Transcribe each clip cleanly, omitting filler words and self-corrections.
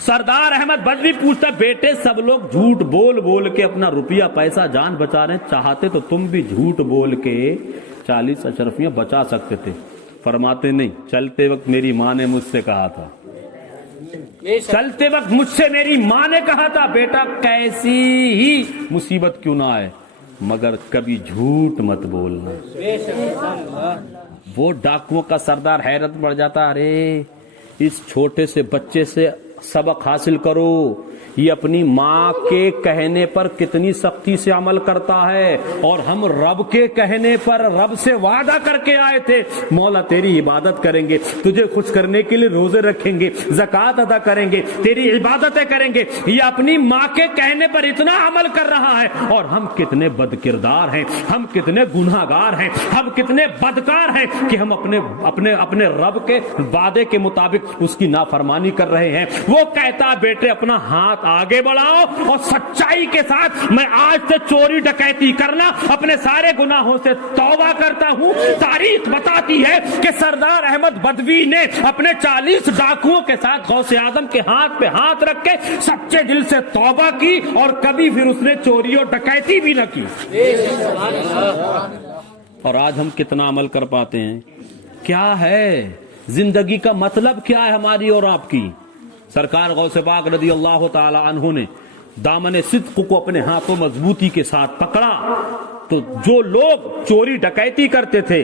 سردار احمد بجوی پوچھتا بیٹے سب لوگ جھوٹ بول بول کے اپنا روپیہ پیسہ جان بچا رہے ہیں، چاہتے تو تم بھی جھوٹ بول کے 40 اشرفیاں بچا سکتے تھے۔ فرماتے نہیں، چلتے وقت میری ماں نے مجھ سے کہا تھا، چلتے وقت مجھ سے میری ماں نے کہا تھا بیٹا کیسی ہی مصیبت کیوں نہ آئے مگر کبھی جھوٹ مت بولنا۔ وہ ڈاکوؤں کا سردار حیرت بڑھ جاتا، ارے اس چھوٹے سے بچے سے سبق حاصل کرو، یہ اپنی ماں کے کہنے پر کتنی سختی سے عمل کرتا ہے، اور ہم رب کے کہنے پر رب سے وعدہ کر کے آئے تھے مولا تیری عبادت کریں گے، تجھے خوش کرنے کے لیے روزے رکھیں گے، زکوٰۃ ادا کریں گے، تیری عبادتیں کریں گے، یہ اپنی ماں کے کہنے پر اتنا عمل کر رہا ہے، اور ہم کتنے بد کردار ہیں، ہم کتنے گناہ گار ہیں، ہم کتنے بدکار ہیں کہ ہم اپنے رب کے وعدے کے مطابق اس کی نافرمانی کر رہے ہیں۔ وہ کہتا بیٹے اپنا ہاتھ آگے بڑھاؤ اور سچائی کے ساتھ میں آج سے چوری ڈکیتی کرنا، اپنے سارے گناہوں سے توبہ کرتا ہوں۔ تاریخ بتاتی ہے کہ سردار احمد بدوی نے اپنے 40 ڈاکوؤں کے ساتھ غوث اعظم کے ہاتھ پہ ہاتھ رکھ کے سچے دل سے توبہ کی، اور کبھی پھر اس نے چوری اور ڈکیتی بھی نہ کی۔ اور آج ہم کتنا عمل کر پاتے ہیں؟ کیا ہے زندگی کا مطلب، کیا ہے ہماری اور آپ کی؟ سرکار غوث پاک رضی اللہ تعالی عنہ نے دامن صدق کو اپنے ہاتھوں مضبوطی کے ساتھ پکڑا، تو جو لوگ چوری ڈکیتی کرتے تھے،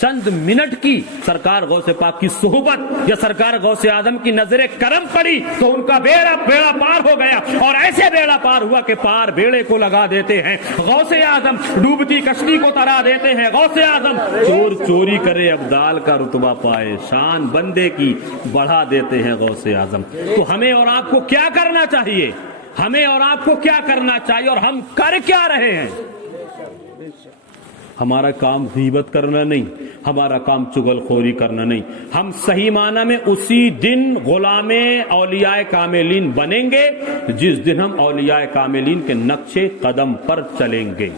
چند منٹ کی سرکار غوث پاک کی صحبت یا سرکار غوث اعظم کی نظر کرم پڑی تو ان کا بیڑا پار ہو گیا، اور ایسے بیڑا پار ہوا کہ پار بیڑے کو لگا دیتے ہیں۔ غوث اعظم ڈوبتی کشتی کو ترا دیتے ہیں۔ غوث اعظم چور چوری کرے ابدال کا رتبہ پائے، شان بندے کی بڑھا دیتے ہیں غوث اعظم۔ تو ہمیں اور آپ کو کیا کرنا چاہیے؟ ہمیں اور آپ کو کیا کرنا چاہیے، اور ہم کر کیا رہے ہیں؟ ہمارا کام غیبت کرنا نہیں، ہمارا کام چغل خوری کرنا نہیں، ہم صحیح معنی میں اسی دن غلام اولیاء کاملین بنیں گے جس دن ہم اولیاء کاملین کے نقش قدم پر چلیں گے۔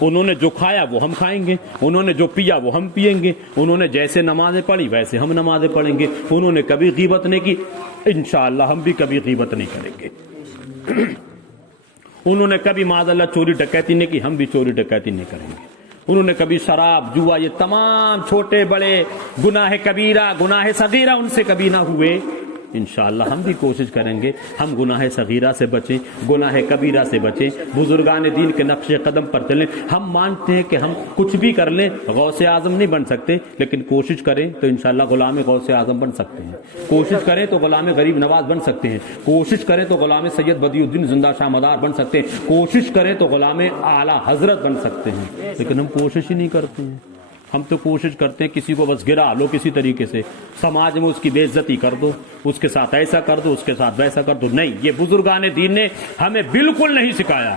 انہوں نے جو کھایا وہ ہم کھائیں گے، انہوں نے جو پیا وہ ہم پیئیں گے، انہوں نے جیسے نمازیں پڑھی ویسے ہم نمازیں پڑھیں گے، انہوں نے کبھی غیبت نہیں کی، انشاءاللہ ہم بھی کبھی غیبت نہیں کریں گے۔ انہوں نے کبھی معاذ اللہ چوری ڈکیتی نہیں کی، ہم بھی چوری ڈکیتی نہیں کریں گے۔ انہوں نے کبھی شراب، جوا، یہ تمام چھوٹے بڑے گناہ کبیرہ گناہ صغیرہ ان سے کبھی نہ ہوئے، انشاءاللہ ہم بھی کوشش کریں گے ہم گناہ صغیرہ سے بچیں، گناہ کبیرہ سے بچیں، بزرگان دین کے نقش قدم پر چلیں۔ ہم مانتے ہیں کہ ہم کچھ بھی کر لیں غوث اعظم نہیں بن سکتے، لیکن کوشش کریں تو انشاءاللہ غلام غوث اعظم بن سکتے ہیں، کوشش کریں تو غلام غریب نواز بن سکتے ہیں، کوشش کریں تو غلام سید بدیع الدین زندہ شاہ مدار بن سکتے ہیں، کوشش کریں تو غلام اعلیٰ حضرت بن سکتے ہیں، لیکن ہم کوشش ہی نہیں کرتے ہیں۔ ہم تو کوشش کرتے ہیں کسی کو بس گرا لو کسی طریقے سے، سماج میں اس کی بے عزتی کر دو، اس کے ساتھ ایسا کر دو، اس کے ساتھ ویسا کر دو۔ نہیں، یہ بزرگان دین نے ہمیں بالکل نہیں سکھایا۔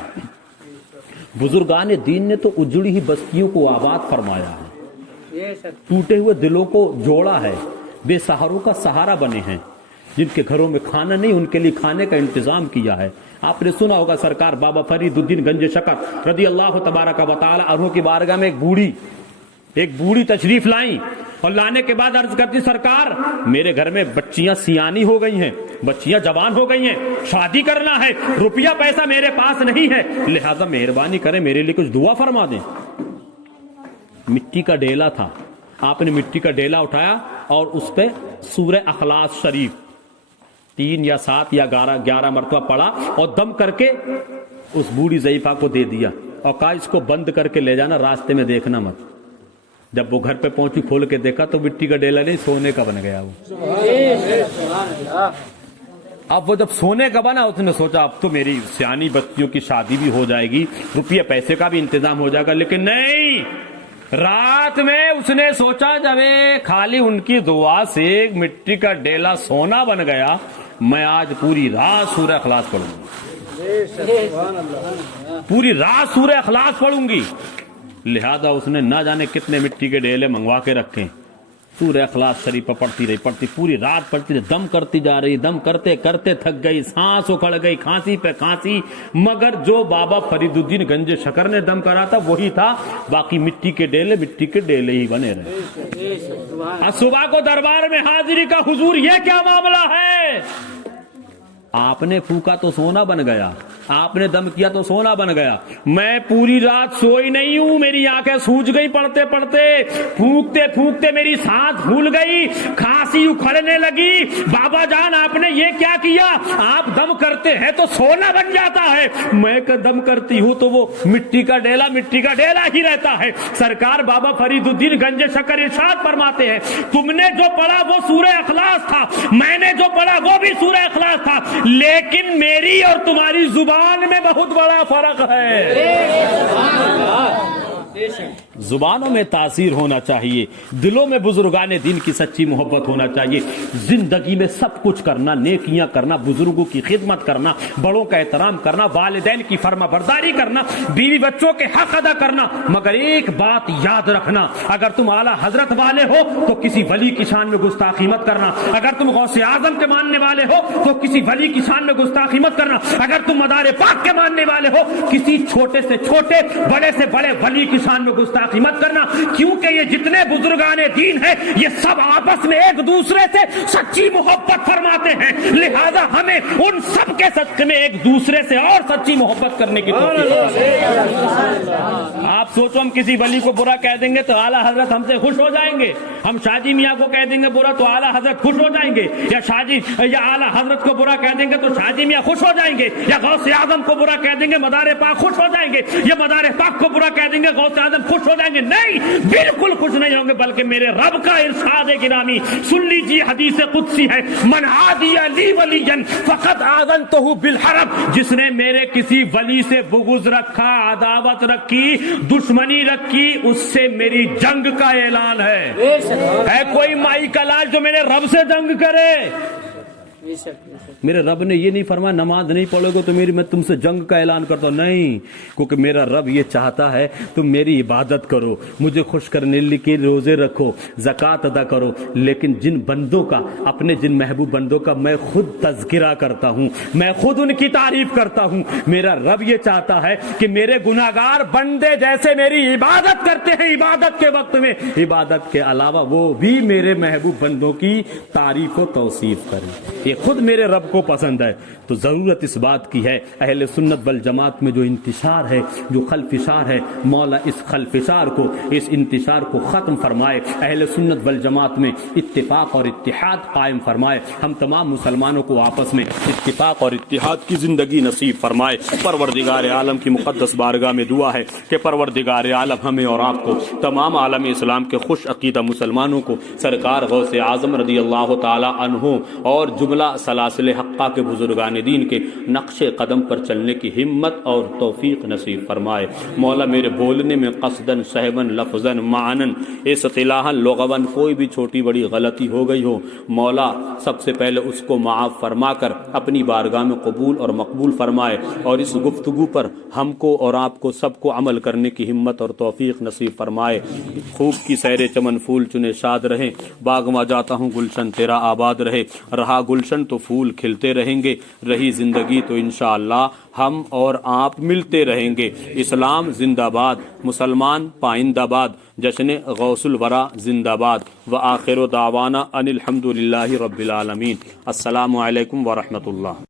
بزرگان دین نے تو اجڑی ہی بستیوں کو آباد فرمایا ہے، ٹوٹے ہوئے دلوں کو جوڑا ہے، بے سہاروں کا سہارا بنے ہیں، جن کے گھروں میں کھانا نہیں ان کے لیے کھانے کا انتظام کیا ہے۔ آپ نے سنا ہوگا سرکار بابا فرید الدین گنج شکر رضی اللہ تبارک و تعالی عنہ کی بارگاہ میں ایک بوڑھی تشریف لائیں، اور لانے کے بعد عرض کرتی سرکار میرے گھر میں بچیاں سیانی ہو گئی ہیں، بچیاں جوان ہو گئی ہیں، شادی کرنا ہے، روپیہ پیسہ میرے پاس نہیں ہے، لہذا مہربانی کریں میرے لیے کچھ دعا فرما دیں۔ مٹی کا ڈیلا تھا، آپ نے مٹی کا ڈیلا اٹھایا اور اس پہ سورہ اخلاص شریف 3 یا 7 یا 11 مرتبہ پڑھا اور دم کر کے اس بوڑھی ضعیفہ کو دے دیا، اور کہا اس کو بند کر کے لے جانا، راستے میں دیکھنا مت۔ جب وہ گھر پہ پہنچی کھول کے دیکھا تو مٹی کا ڈیلا نہیں، سونے کا بن گیا وہ۔ اب وہ جب سونے کا بنا اس نے سوچا اب تو میری سیانی بچیوں کی شادی بھی ہو جائے گی، روپیہ پیسے کا بھی انتظام ہو جائے گا، لیکن نہیں، رات میں اس نے سوچا جب خالی ان کی دعا سے مٹی کا ڈیلا سونا بن گیا، میں آج پوری رات سورہ اخلاص پڑھوں گی، پوری رات سورہ اخلاص پڑھوں گی۔ لہذا اس نے نہ جانے کتنے مٹی کے ڈیلے منگوا کے رکھے، سورہ اخلاص شریف پڑھتی پوری رات پڑھتی رہی، دم کرتی جا رہی، دم کرتے کرتے تھک گئی، سانس اکھڑ گئی، کھانسی پہ کھانسی، مگر جو بابا فرید الدین گنج شکر نے دم کرا تھا وہی تھا، باقی مٹی کے ڈیلے ہی بنے رہے۔ صبح کو دربار میں حاضری کا، حضور یہ کیا معاملہ ہے؟ آپ نے پھونکا تو سونا بن گیا, آپ نے دم کیا تو سونا بن گیا. میں پوری رات سوئی نہیں ہوں, میری آنکھیں سوج گئی پڑھتے پڑھتے, پھونکتے پھونکتے میری سانس پھول گئی, کھانسی اکھڑنے لگی. بابا جان آپ نے یہ کیا کیا؟ آپ دم کرتے ہیں تو سونا بن جاتا ہے, میں دم کرتی ہوں تو وہ مٹی کا ڈیلا ہی رہتا ہے. سرکار بابا فرید الدین گنج شکر ارشاد فرماتے ہیں, تم نے جو پڑھا وہ سورہ اخلاص تھا, میں نے جو پڑھا وہ بھی سورہ اخلاص تھا, لیکن میری اور تمہاری زبان میں بہت بڑا فرق ہے. زبانوں میں تاثیر ہونا چاہیے, دلوں میں بزرگان دین کی سچی محبت ہونا چاہیے. زندگی میں سب کچھ کرنا, نیکیاں کرنا, بزرگوں کی خدمت کرنا, بڑوں کا احترام کرنا, والدین کی فرما برداری کرنا, بیوی بچوں کے حق ادا کرنا. مگر ایک بات یاد رکھنا, اگر تم اعلیٰ حضرت والے ہو تو کسی ولی کی شان میں گستاخی مت کرنا. اگر تم غوث اعظم کے ماننے والے ہو تو کسی ولی کی شان میں گستاخی مت کرنا. اگر تم مدار پاک کے ماننے والے ہو, کسی چھوٹے سے چھوٹے, بڑے سے بڑے ولی کی شان میں گستاخی مت کرنا, کیونکہ یہ جتنے بزرگان دین ہیں یہ سب آپس میں ایک دوسرے سے سچی محبت فرماتے ہیں. لہذا ہمیں ان سب کے صدقے میں ایک دوسرے سے اور سچی محبت کرنے کی توفیق. آپ سوچو, ہم کسی ولی کو برا کہہ دیں گے تو اعلیٰ حضرت ہم سے خوش ہو جائیں گے, ہم شاہ جی میاں کو کہہ دیں گے برا تو اعلیٰ حضرت خوش ہو جائیں گے, یا اعلیٰ حضرت کو برا کہہ دیں گے تو شاہ جی میاں خوش ہو جائیں گے, یا غوث اعظم کو برا کہہ دیں گے مدار پاک خوش ہو جائیں گے, یا مدار پاک کو برا کہہ دیں گے غوث اعظم خوش ہو جائیں گے. نہیں, بالکل خوش نہیں ہوں گے, بلکہ میرے رب کا ارشاد گرامی سن لیجیے, حدیث قدسی ہے, من عادی لی ولیا فقد آذنتہ بالحرب. جس نے میرے کسی ولی سے بغض رکھا, عداوت رکھی, دشمنی رکھی, اس سے میری جنگ کا اعلان ہے. ہے کوئی مائی کا لال جو میرے رب سے جنگ کرے؟ میرے رب نے یہ نہیں فرمایا نماز نہیں پڑھو گے تو میں تم سے جنگ کا اعلان کرتا ہوں, نہیں, کیونکہ میرا رب یہ چاہتا ہے تم میری عبادت کرو, مجھے خوش کرنے کے روزے رکھو, زکوٰۃ ادا کرو. لیکن جن بندوں کا, اپنے جن محبوب بندوں کا میں خود تذکرہ کرتا ہوں, میں خود ان کی تعریف کرتا ہوں, میرا رب یہ چاہتا ہے کہ میرے گناہگار بندے جیسے میری عبادت کرتے ہیں عبادت کے وقت میں, عبادت کے علاوہ وہ بھی میرے محبوب بندوں کی تعریف و توصیف کریں. یہ خود میرے رب کو پسند ہے. تو ضرورت اس بات کی ہے, اہل سنت والجماعت میں جو انتشار ہے, جو خلفشار ہے, مولا اس خلفشار کو, اس انتشار کو ختم فرمائے. اہل سنت والجماعت میں اتفاق اور اتحاد قائم فرمائے. ہم تمام مسلمانوں کو آپس میں اتفاق اور اتحاد کی زندگی نصیب فرمائے. پروردگار عالم کی مقدس بارگاہ میں دعا ہے کہ پروردگار عالم ہمیں اور آپ کو, تمام عالم اسلام کے خوش عقیدہ مسلمانوں کو, سرکار غوث اعظم رضی اللہ تعالی عنہ اور جملہ سلاسل حقہ کے بزرگان دین کے نقش قدم پر چلنے کی ہمت اور توفیق نصیب فرمائے. مولا میرے بولنے میں قصدن, صحبن, لفظن, معنن, اصطلاحاً, لغوً کوئی بھی چھوٹی بڑی غلطی ہو گئی ہو, مولا سب سے پہلے اس کو معاف فرما کر اپنی بارگاہ میں قبول اور مقبول فرمائے, اور اس گفتگو پر ہم کو اور آپ کو سب کو عمل کرنے کی ہمت اور توفیق نصیب فرمائے. خوب کی سیر چمن پھول چنے شاد رہیں, باغ میں جاتا ہوں گلشن تیرا آباد رہے. رہا گلشن تو پھول کھلتے رہیں گے, رہی زندگی تو انشاءاللہ ہم اور آپ ملتے رہیں گے. اسلام زندہ باد, مسلمان پائندہ باد, جشن غوث الورا زندہ باد. وآخر دعوانا ان الحمد للہ رب العالمین. السلام علیکم ورحمۃ اللہ.